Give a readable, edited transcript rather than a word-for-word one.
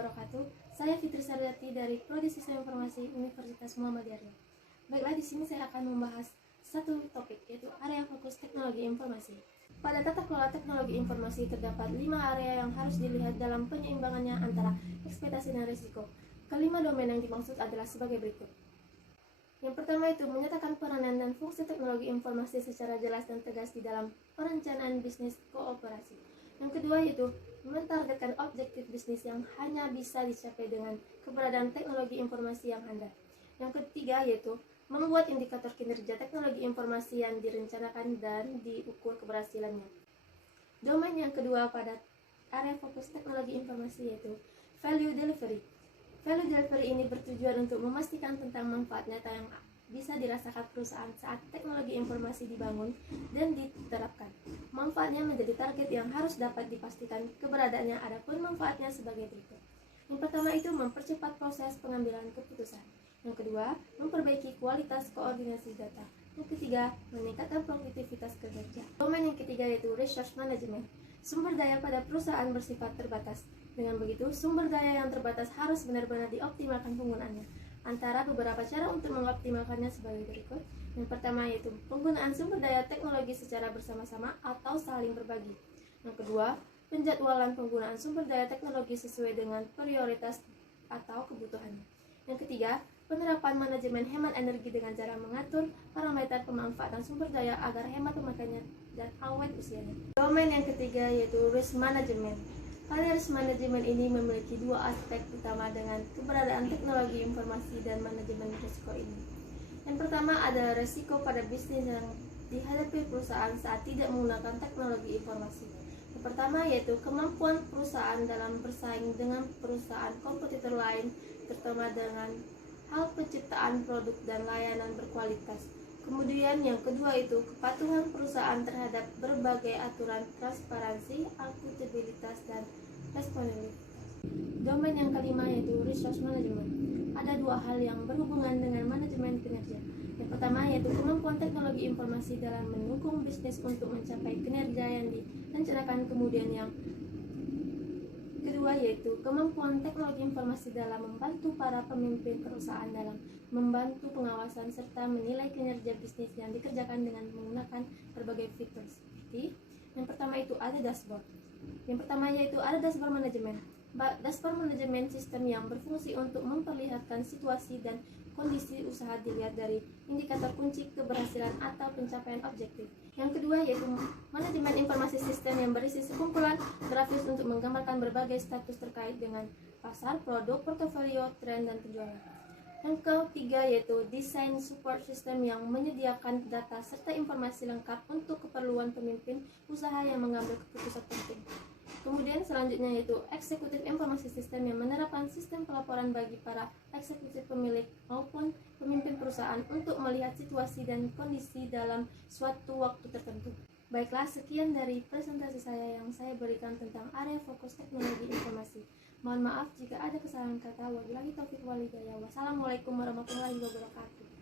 wabarakatuh. Saya Fitri Sariati dari Prodi Sistem Informasi Universitas Muhammadiyah Riau. Baiklah, di sini saya akan membahas satu topik, yaitu area fokus teknologi informasi. Pada tata kelola teknologi informasi terdapat 5 area yang harus dilihat dalam penyeimbangannya antara ekspektasi dan risiko. Kelima domain yang dimaksud adalah sebagai berikut. Yang pertama itu menyatakan peranan dan fungsi teknologi informasi secara jelas dan tegas di dalam perencanaan bisnis kooperasi. Yang kedua yaitu mentargetkan objektif bisnis yang hanya bisa dicapai dengan keberadaan teknologi informasi yang handal. Yang ketiga yaitu membuat indikator kinerja teknologi informasi yang direncanakan dan diukur keberhasilannya. Domain yang kedua pada area fokus teknologi informasi yaitu value delivery. Value delivery ini bertujuan untuk memastikan tentang manfaat nyata yang bisa dirasakan perusahaan saat teknologi informasi dibangun dan diterapkan. Manfaatnya menjadi target yang harus dapat dipastikan keberadaannya, adapun manfaatnya sebagai berikut. Yang pertama itu mempercepat proses pengambilan keputusan. Yang kedua, memperbaiki kualitas koordinasi data. Yang ketiga, meningkatkan produktivitas kerja. Domain yang ketiga yaitu resource management. Sumber daya pada perusahaan bersifat terbatas. Dengan begitu, sumber daya yang terbatas harus benar-benar dioptimalkan penggunaannya. Antara beberapa cara untuk mengoptimalkannya sebagai berikut. Yang pertama yaitu penggunaan sumber daya teknologi secara bersama-sama atau saling berbagi. Yang kedua, penjadwalan penggunaan sumber daya teknologi sesuai dengan prioritas atau kebutuhannya. Yang ketiga, penerapan manajemen hemat energi dengan cara mengatur parameter pemanfaatan sumber daya agar hemat pemakaiannya dan awet usianya. Domain yang ketiga yaitu risk management. Pada risk management ini memiliki dua aspek utama dengan keberadaan teknologi informasi dan manajemen risiko ini. Yang pertama ada risiko pada bisnis yang dihadapi perusahaan saat tidak menggunakan teknologi informasi. Yang pertama yaitu kemampuan perusahaan dalam bersaing dengan perusahaan kompetitor lain, terutama dengan hal penciptaan produk dan layanan berkualitas. Kemudian yang kedua itu kepatuhan perusahaan terhadap berbagai aturan transparansi, akuntabilitas, dan responsibilitas. Domain yang kelima yaitu resource management. Ada dua hal yang berhubungan dengan manajemen kinerja. Yang pertama yaitu kemampuan teknologi informasi dalam mendukung bisnis untuk mencapai kinerja yang direncanakan. Kemudian yang kedua yaitu kemampuan teknologi informasi dalam membantu para pemimpin perusahaan dalam membantu pengawasan serta menilai kinerja bisnis yang dikerjakan dengan menggunakan berbagai fitur. Seperti yang pertama itu ada dashboard. Yang pertama yaitu ada dashboard manajemen. Dashboard manajemen sistem yang berfungsi untuk memperlihatkan situasi dan kondisi usaha dilihat dari indikator kunci keberhasilan atau pencapaian objektif. Yang kedua yaitu manajemen informasi sistem yang berisi sekumpulan grafis untuk menggambarkan berbagai status terkait dengan pasar, produk, portofolio, tren, dan penjualan. Yang ketiga yaitu desain support system yang menyediakan data serta informasi lengkap untuk keperluan pemimpin usaha yang mengambil keputusan penting. Kemudian selanjutnya yaitu eksekutif informasi sistem yang menerapkan sistem pelaporan bagi para eksekutif pemilik maupun pemimpin perusahaan untuk melihat situasi dan kondisi dalam suatu waktu tertentu. Baiklah, sekian dari presentasi saya yang saya berikan tentang area fokus teknologi informasi. Mohon maaf jika ada kesalahan kata. Wabillahi taufiq wal hidayah. Wassalamualaikum warahmatullahi wabarakatuh.